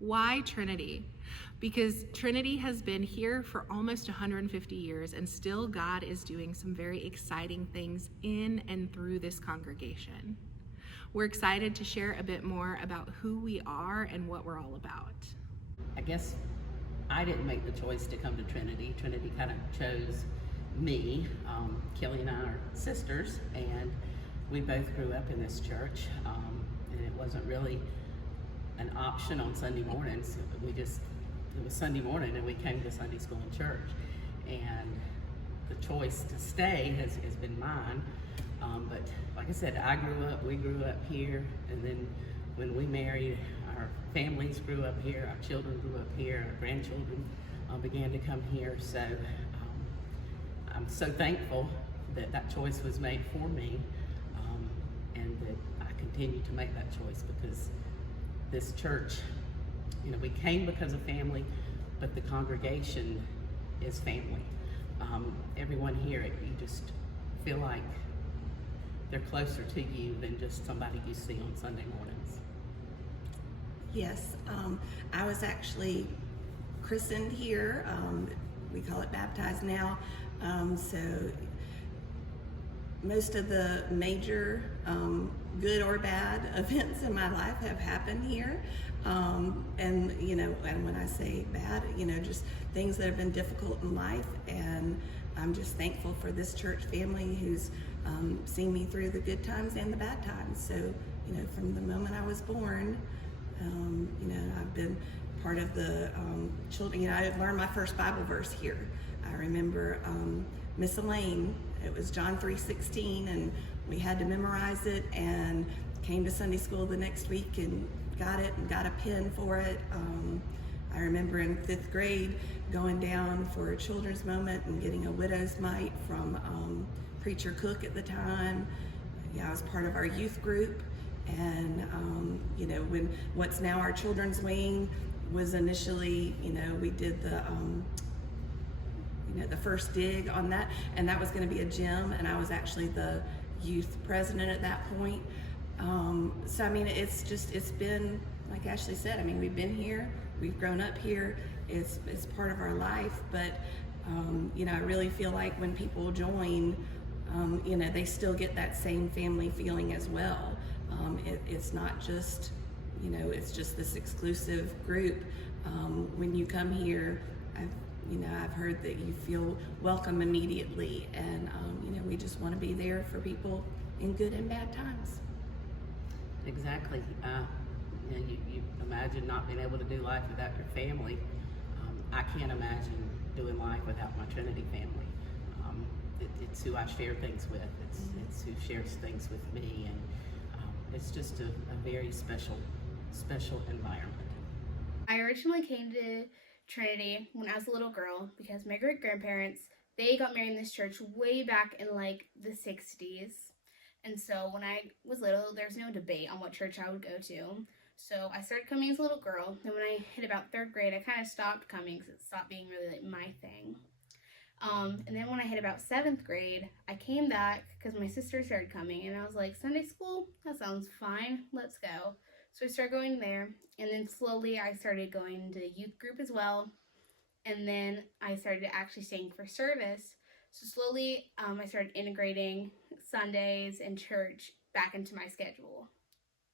Why Trinity? Because Trinity has been here for almost 150 years, and still God is doing some very exciting things in and through this congregation. We're excited to share a bit more about who we are and what we're all about. I guess I didn't make the choice to come to Trinity. Trinity kind of chose me. Kelly and I are sisters, and we both grew up in this church, and it wasn't really an option on Sunday mornings. It was Sunday morning, and we came to Sunday school and church, and the choice to stay has been mine. But like I said, we grew up here, and then when we married, our families grew up here, our children grew up here, our grandchildren began to come here. So I'm so thankful that that choice was made for me, and that I continue to make that choice, because this church, we came because of family, but the congregation is family. Everyone here, you just feel like they're closer to you than just somebody you see on Sunday mornings. Yes, I was actually christened here. We call it baptized now. So most of the major good or bad events in my life have happened here. And when I say bad, just things that have been difficult in life. And I'm just thankful for this church family who's seen me through the good times and the bad times. So, from the moment I was born, I've been part of the children. I learned my first Bible verse here. I remember Miss Elaine, it was John 3:16, and we had to memorize it, and came to Sunday school the next week and got it and got a pen for it. I remember in 5th grade going down for a children's moment and getting a widow's mite from Preacher Cook at the time. I was part of our youth group, and when what's now our children's wing was initially, we did the first dig on that, and that was going to be a gym, and I was actually the youth president at that point. So it's been, like Ashley said, we've been here, we've grown up here, it's part of our life, but I really feel like when people join, they still get that same family feeling as well. It's not just, it's just this exclusive group. When you come here, I've heard that you feel welcome immediately, and we just want to be there for people in good and bad times. Exactly. You imagine not being able to do life without your family. I can't imagine doing life without my Trinity family. It's who I share things with. It's who shares things with me, and it's just a very special environment. I originally came to Trinity when I was a little girl because my great-grandparents, they got married in this church way back in like the 60s. And so when I was little, there's no debate on what church I would go to. So I started coming as a little girl. Then when I hit about 3rd grade, I kind of stopped coming because it stopped being really like my thing. And then when I hit about 7th grade, I came back because my sister started coming, and I was like, Sunday school? That sounds fine. Let's go. So I started going there, and then slowly I started going to youth group as well. And then I started actually staying for service. So slowly I started integrating Sundays and church back into my schedule.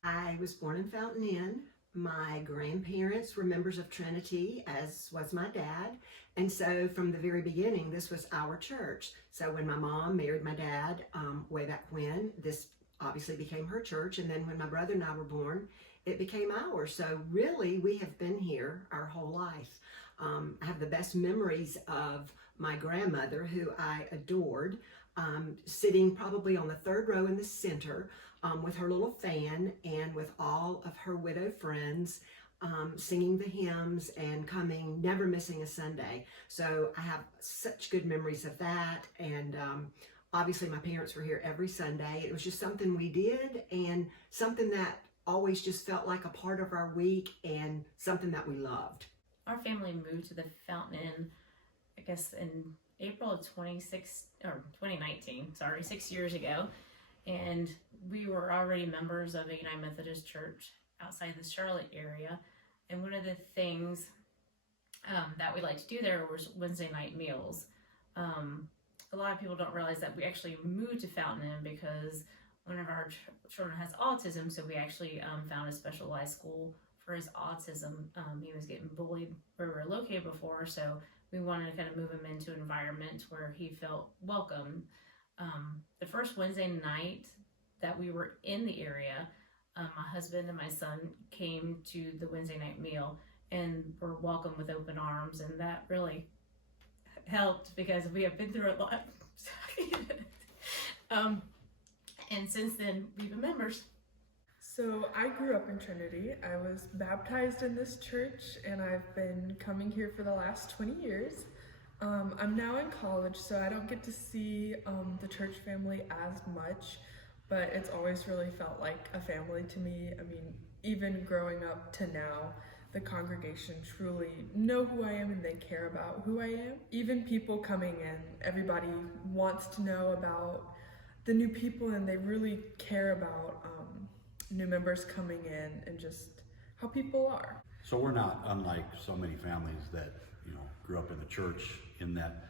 I was born in Fountain Inn. My grandparents were members of Trinity, as was my dad. And so from the very beginning, this was our church. So when my mom married my dad way back when, this obviously became her church. And then when my brother and I were born, it became ours. So really, we have been here our whole life. I have the best memories of my grandmother, who I adored, sitting probably on the 3rd row in the center with her little fan and with all of her widow friends, singing the hymns and coming, never missing a Sunday. So I have such good memories of that. And obviously my parents were here every Sunday. It was just something we did, and something that always just felt like a part of our week, and something that we loved. Our family moved to the Fountain Inn, I guess in April of 2019, 6 years ago. And we were already members of a United Methodist Church outside the Charlotte area. And one of the things that we like to do there was Wednesday night meals. A lot of people don't realize that we actually moved to Fountain Inn because one of our children has autism, so we actually found a specialized school for his autism. He was getting bullied where we were located before, so we wanted to kind of move him into an environment where he felt welcome. The first Wednesday night that we were in the area, my husband and my son came to the Wednesday night meal and were welcomed with open arms, and that really helped because we have been through a lot. And since then, we've been members. So I grew up in Trinity. I was baptized in this church and I've been coming here for the last 20 years. I'm now in college, so I don't get to see the church family as much, but it's always really felt like a family to me. I mean, even growing up to now, the congregation truly know who I am and they care about who I am. Even people coming in, everybody wants to know about the new people and they really care about new members coming in and just how people are. So we're not unlike so many families that, grew up in the church, in that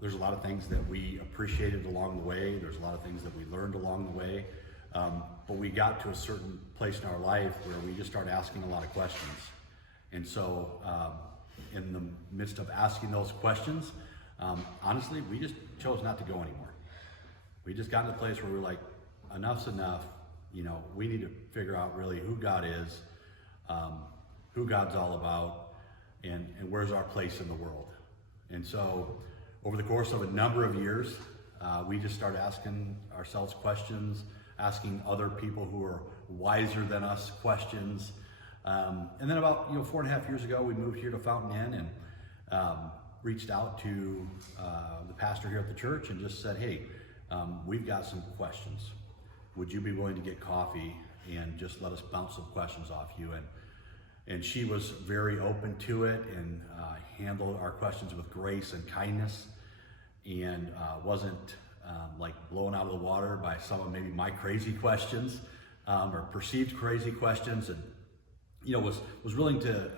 there's a lot of things that we appreciated along the way. There's a lot of things that we learned along the way. But we got to a certain place in our life where we just started asking a lot of questions. And so in the midst of asking those questions, honestly, we just chose not to go anymore. We just got to the place where we were like, enough's enough. We need to figure out really who God is, who God's all about, and where's our place in the world. And so over the course of a number of years, we just started asking ourselves questions, asking other people who are wiser than us questions. And then about 4.5 years ago, we moved here to Fountain Inn and reached out to the pastor here at the church and just said, hey, we've got some questions. Would you be willing to get coffee and just let us bounce some questions off you? And she was very open to it and handled our questions with grace and kindness, and wasn't like blown out of the water by some of maybe my crazy questions or perceived crazy questions, and was willing to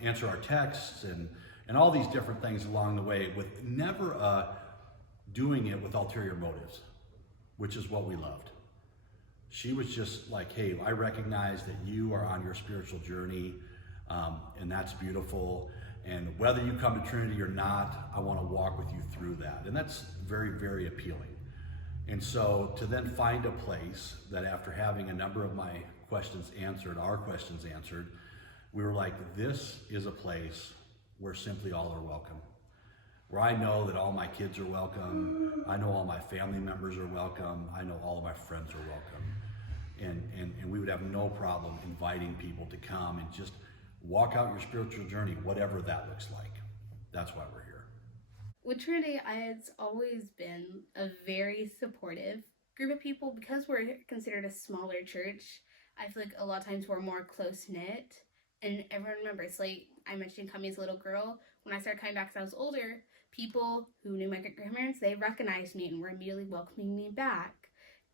answer our texts and all these different things along the way, with never doing it with ulterior motives, which is what we loved. She was just like, hey, I recognize that you are on your spiritual journey, and that's beautiful. And whether you come to Trinity or not, I want to walk with you through that. And that's very, very appealing. And so to then find a place that, after having a number of my questions answered, our questions answered, we were like, this is a place where simply all are welcome. Where I know that all my kids are welcome, I know all my family members are welcome, I know all of my friends are welcome. And we would have no problem inviting people to come and just walk out your spiritual journey, whatever that looks like. That's why we're here. With Trinity, it's always been a very supportive group of people. Because we're considered a smaller church, I feel like a lot of times we're more close-knit. And everyone remembers, like I mentioned, coming as a little girl, when I started coming back as I was older, people who knew my grandparents, they recognized me and were immediately welcoming me back.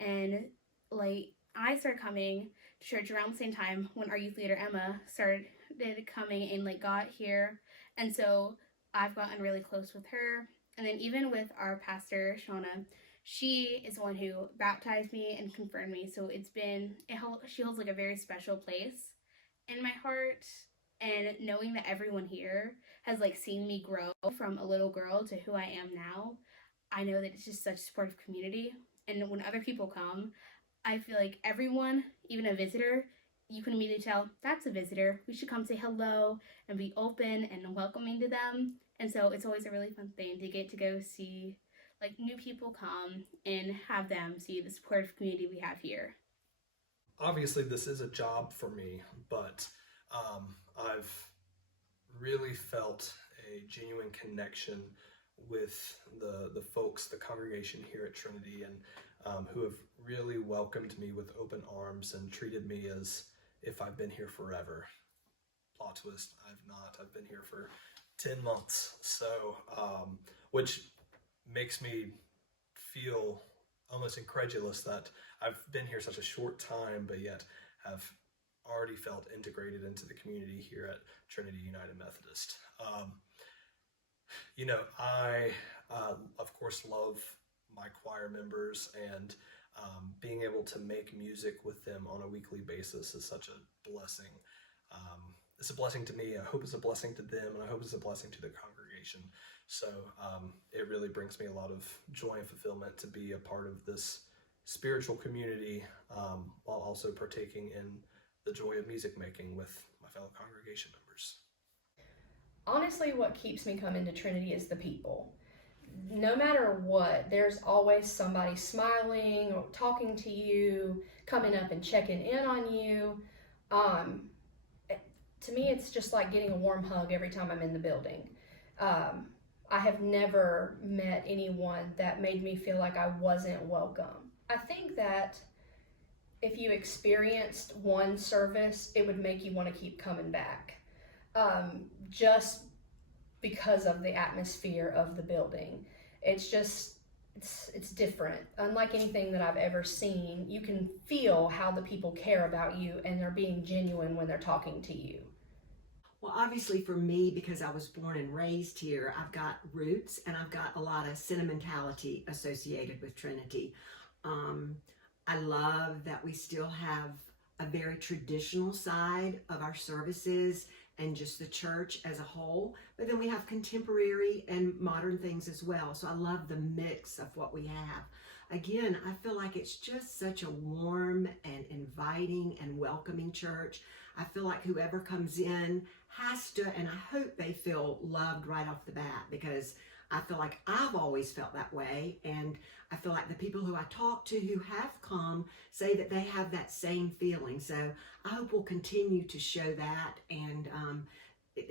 And like I started coming to church around the same time when our youth leader Emma started coming and like got here, and so I've gotten really close with her. And then even with our pastor Shauna, she is the one who baptized me and confirmed me, so she holds like a very special place in my heart. And knowing that everyone here has like seen me grow from a little girl to who I am now, I know that it's just such a supportive community. And when other people come, I feel like everyone, even a visitor, you can immediately tell that's a visitor. We should come say hello and be open and welcoming to them. And so it's always a really fun thing to get to go see like new people come and have them see the supportive community we have here. Obviously, this is a job for me, but I've really felt a genuine connection with the folks, the congregation here at Trinity, and who have really welcomed me with open arms and treated me as if I've been here forever. Plot twist, I've not. I've been here for 10 months, so which makes me feel almost incredulous that I've been here such a short time, but yet have already felt integrated into the community here at Trinity United Methodist. I, of course, love my choir members, and being able to make music with them on a weekly basis is such a blessing. It's a blessing to me. I hope it's a blessing to them, and I hope it's a blessing to the congregation. So it really brings me a lot of joy and fulfillment to be a part of this spiritual community, while also partaking in the joy of music making with my fellow congregation members. Honestly, what keeps me coming to Trinity is the people. No matter what, there's always somebody smiling or talking to you, coming up and checking in on you. To me, it's just like getting a warm hug every time I'm in the building. I have never met anyone that made me feel like I wasn't welcome. I think that if you experienced one service, it would make you want to keep coming back. Just because of the atmosphere of the building. It's different. Unlike anything that I've ever seen, you can feel how the people care about you and they're being genuine when they're talking to you. Well, obviously for me, because I was born and raised here, I've got roots and I've got a lot of sentimentality associated with Trinity. I love that we still have a very traditional side of our services and just the church as a whole, but then we have contemporary and modern things as well. So I love the mix of what we have. Again, I feel like it's just such a warm and inviting and welcoming church. I feel like whoever comes in has to, and I hope they feel loved right off the bat, because I feel like I've always felt that way, and I feel like the people who I talk to who have come say that they have that same feeling. So I hope we'll continue to show that, and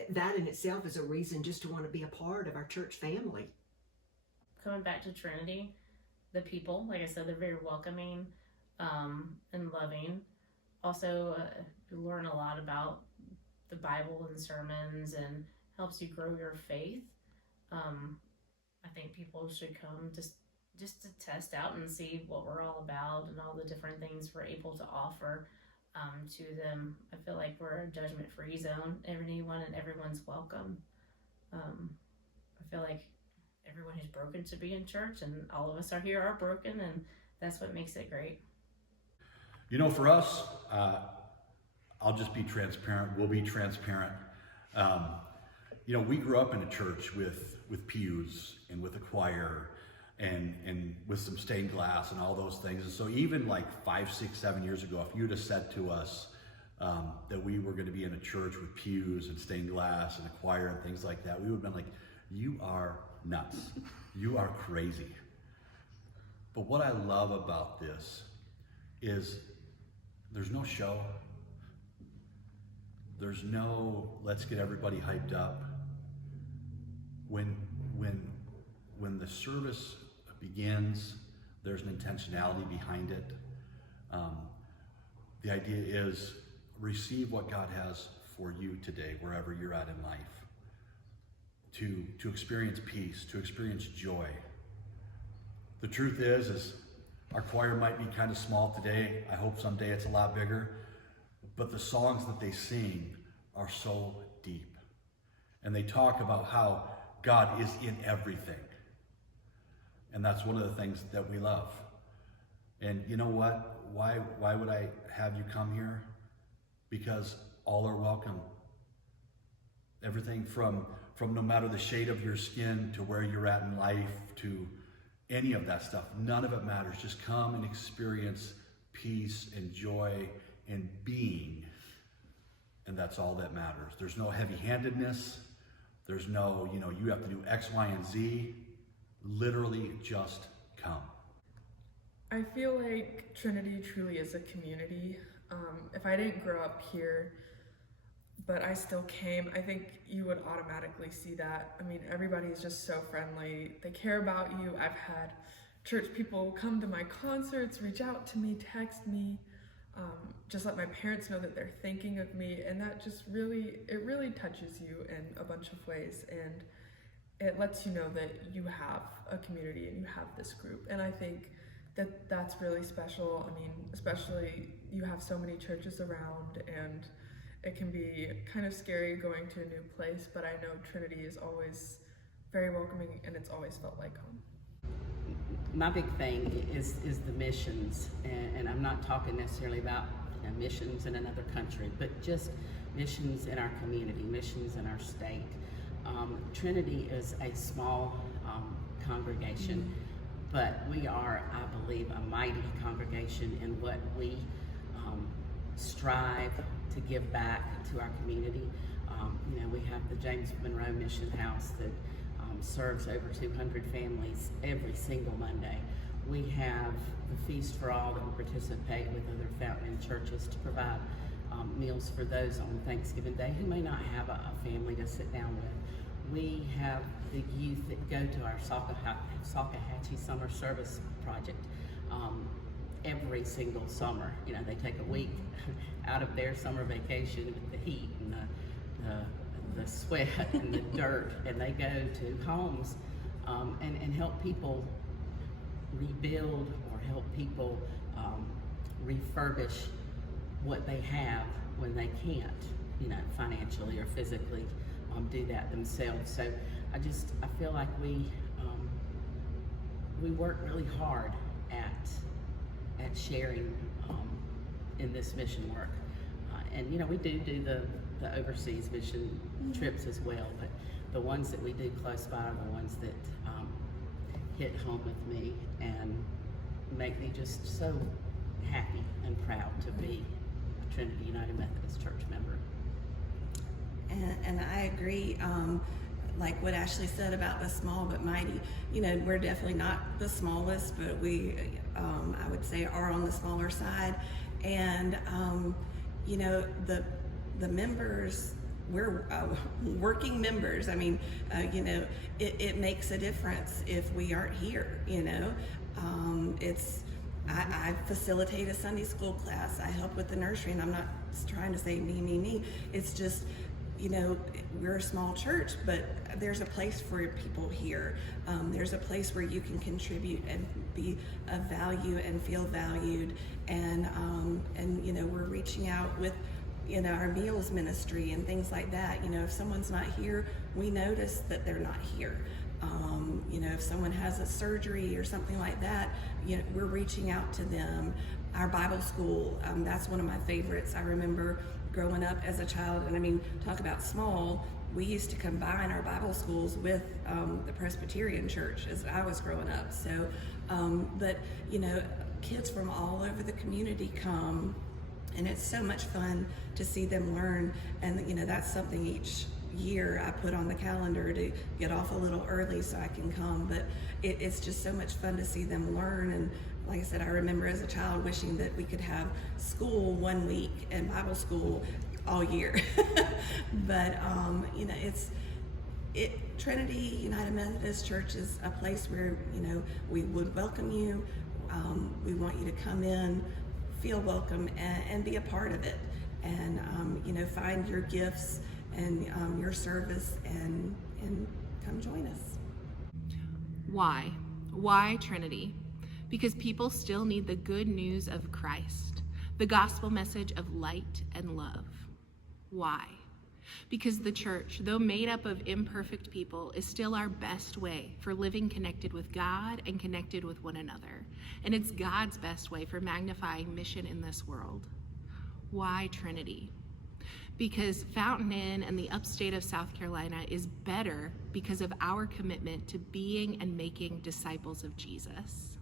that in itself is a reason just to want to be a part of our church family. Coming back to Trinity, the people, like I said, they're very welcoming and loving. Also, you learn a lot about the Bible and sermons, and helps you grow your faith. I think people should come just to test out and see what we're all about and all the different things we're able to offer to them. I feel like we're a judgment-free zone. Everyone and everyone's welcome. I feel like everyone who's broken should be in church, and all of us are broken, and that's what makes it great. For us, I'll just be transparent. We'll be transparent. We grew up in a church with pews and with a choir and with some stained glass and all those things. And so even like 5, 6, 7 years ago, if you'd have said to us that we were going to be in a church with pews and stained glass and a choir and things like that, we would have been like, you are nuts. You are crazy. But what I love about this is there's no show. There's no let's get everybody hyped up. When the service begins, there's an intentionality behind it. The idea is receive what God has for you today, wherever you're at in life. To experience peace, to experience joy. The truth is our choir might be kind of small today. I hope someday it's a lot bigger. But the songs that they sing are so deep. And they talk about how God is in everything. And that's one of the things that we love. And you know what? Why would I have you come here? Because all are welcome. Everything from no matter the shade of your skin to where you're at in life to any of that stuff, none of it matters. Just come and experience peace and joy and being. And that's all that matters. There's no heavy-handedness. There's no, you have to do X, Y, and Z. Literally just come. I feel like Trinity truly is a community. If I didn't grow up here, but I still came, I think you would automatically see that. I mean, everybody is just so friendly. They care about you. I've had church people come to my concerts, reach out to me, text me, just let my parents know that they're thinking of me, and that just really touches you in a bunch of ways, and it lets you know that you have a community and you have this group. And I think that that's really special. I mean, especially, you have so many churches around, and it can be kind of scary going to a new place, but I know Trinity is always very welcoming, and it's always felt like home. My big thing is the missions, and I'm not talking necessarily about missions in another country, but just missions in our community, missions in our state. Trinity is a small congregation, but we are, I believe, a mighty congregation in what we strive to give back to our community. We have the James Monroe Mission House that serves over 200 families every single Monday. We have the Feast for All that we participate with other Fountain Inn churches to provide meals for those on Thanksgiving Day who may not have a family to sit down with. We have the youth that go to our Salkehatchie Summer Service Project every single summer. They take a week out of their summer vacation with the heat and the sweat and the dirt, and they go to homes and help people rebuild or help people refurbish what they have when they can't, financially or physically do that themselves. So I feel like we work really hard at sharing in this mission work. And we do the overseas mission trips as well, but the ones that we do close by are the ones that hit home with me and make me just so happy and proud to be a Trinity United Methodist Church member. And I agree, like what Ashley said about the small but mighty. We're definitely not the smallest, but we, I would say, are on the smaller side. And the members, we're working members. I mean, it makes a difference if we aren't here. I facilitate a Sunday school class. I help with the nursery, and I'm not trying to say me. It's just, we're a small church, but there's a place for people here. There's a place where you can contribute and be of value and feel valued. And we're reaching out with, our meals ministry and things like that. If someone's not here, we notice that they're not here. If someone has a surgery or something like that, we're reaching out to them. Our Bible school, that's one of my favorites. I remember growing up as a child, and I mean, talk about small, we used to combine our Bible schools with the Presbyterian church as I was growing up. So, but kids from all over the community come, and it's so much fun to see them learn. And that's something each year I put on the calendar to get off a little early so I can come. But it's just so much fun to see them learn. And like I said, I remember as a child wishing that we could have school one week and Bible school all year. But Trinity United Methodist Church is a place where we would welcome you. We want you to come in, feel welcome, and be a part of it, and find your gifts and your service and come join us. Why Trinity? Because people still need the good news of Christ, the gospel message of light and love. Why? Because the church, though made up of imperfect people, is still our best way for living connected with God and connected with one another. And it's God's best way for magnifying mission in this world. Why Trinity? Because Fountain Inn and the upstate of South Carolina is better because of our commitment to being and making disciples of Jesus.